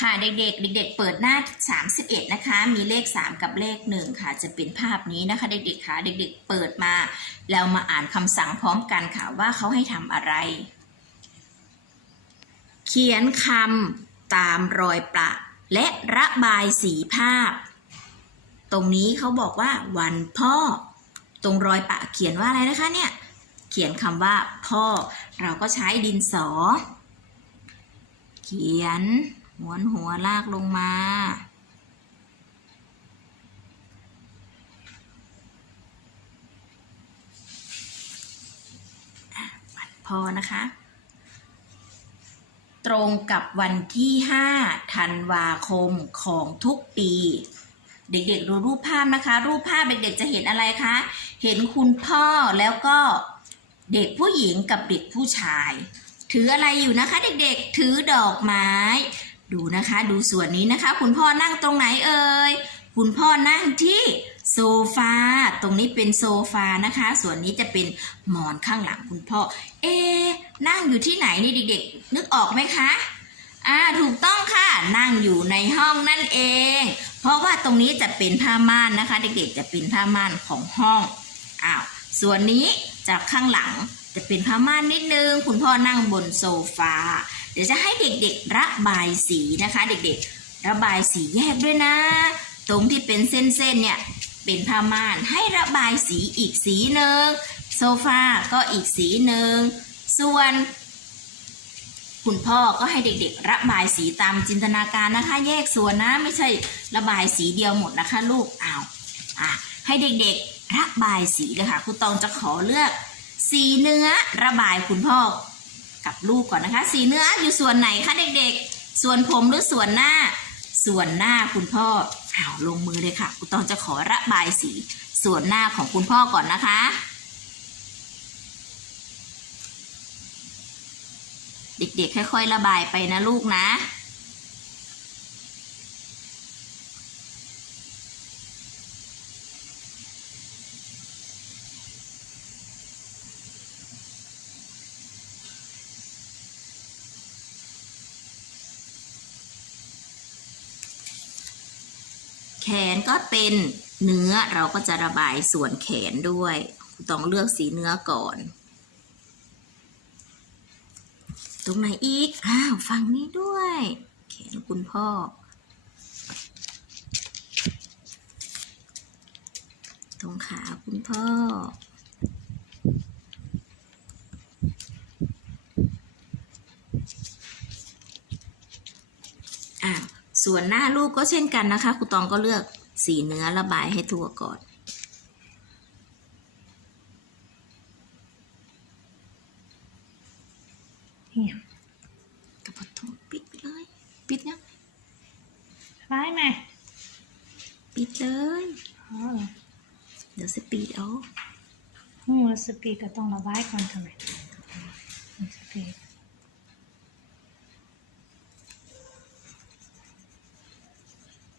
ค่ะเด็กๆ เด็ก ๆ เปิดหน้า 31 นะคะ มีเลข 3 กับเลข 1 ค่ะ จะเป็นภาพนี้นะคะ เด็กๆค่ะ เด็ก ๆ เปิดมาแล้วมาอ่านคำสั่งพร้อมกันค่ะว่าเขาให้ทำอะไร เขียนคำตามรอยประ และระบายสีภาพ ตรงนี้เขาบอกว่าวันพ่อ ตรงรอยปะเขียนว่าอะไรนะคะเนี่ย เขียนคำว่าพ่อ เราก็ใช้ดินสอ เขียน ม้วนหัวลากลงมาอะวันพ่อนะคะ ตรงกับวันที่ 5 ธันวาคมของทุกปี เด็กๆ ดูรูปภาพนะคะ รูปภาพเด็กๆ จะเห็นอะไรคะ เห็นคุณพ่อแล้วก็เด็กผู้หญิงกับเด็กผู้ชาย ถืออะไรอยู่นะคะเด็กๆ ถือดอกไม้ ดูนะคะดูส่วนนี้นะคะ คุณพ่อนั่งตรงไหนเอ่ยคุณพ่อนั่งที่โซฟาตรงนี้เป็นโซฟานะคะ ส่วนนี้จะเป็นหมอนข้างหลังคุณพ่อ เอ นั่งอยู่ที่ไหนนี่เด็กๆ นึกออกไหมคะอ่าถูกต้องค่ะนั่งอยู่ในห้องนั่นเอง เพราะว่าตรงนี้จะเป็นผ้าม่านนะคะ เด็กๆจะเป็นผ้าม่านของห้องอ้าวส่วนนี้จากข้างหลังจะเป็นผ้าม่านนิดนึง คุณพ่อนั่งบนโซฟา ดี๋ยวจะให้เด็กๆระบายสีนะคะ เด็กๆ ระบายสีแยกด้วยนะ ตรงที่เป็นเส้นๆเนี่ยเป็นผ้าม่านให้ระบายสีอีกสีหนึ่งโซฟาก็อีกสีหนึ่งส่วน คุณพ่อก็ให้เด็กๆ ระบายสีตามจินตนาการนะคะ แยกส่วนนะไม่ใช่ระบายสีเดียวหมดนะคะ ลูกอ้าวอะให้เด็กๆระบายสีเลยค่ะครูตองจะขอเลือก สีเนื้อระบายคุณพ่อ กับลูกก่อนนะคะ สีเนื้ออยู่ส่วนไหนคะเด็กๆ ส่วนผมหรือส่วนหน้า ส่วนหน้าคุณพ่ออ้าวลงมือเลยค่ะครูตองจะขอระบายสี ส่วนหน้าของคุณพ่อก่อนนะคะเด็กๆ ค่อย ๆ ระบายไปนะลูกนะ นก็เป็นเนื้อเราก็จะระบายส่วนแขนด้วย ต้องเลือกสีเนื้อก่อน ตรงไหนอีก อ้าวฝั่งนี้ด้วย แขนคุณพ่อ ตรงขาคุณพ่ออ้าว ส่วนหน้าลูกก็เช่นกันนะคะครูตองก็เลือกสีเนื้อระบายให้ทั่วก่อนเนี่ยกระเป๋าทองปิดไปเลย ปิดนะไว้ไหมปิดเลยอ๋อเดี๋ยวจะปิดเอาหูสปีดก็ต้องระบายก่อนทำไมสปีด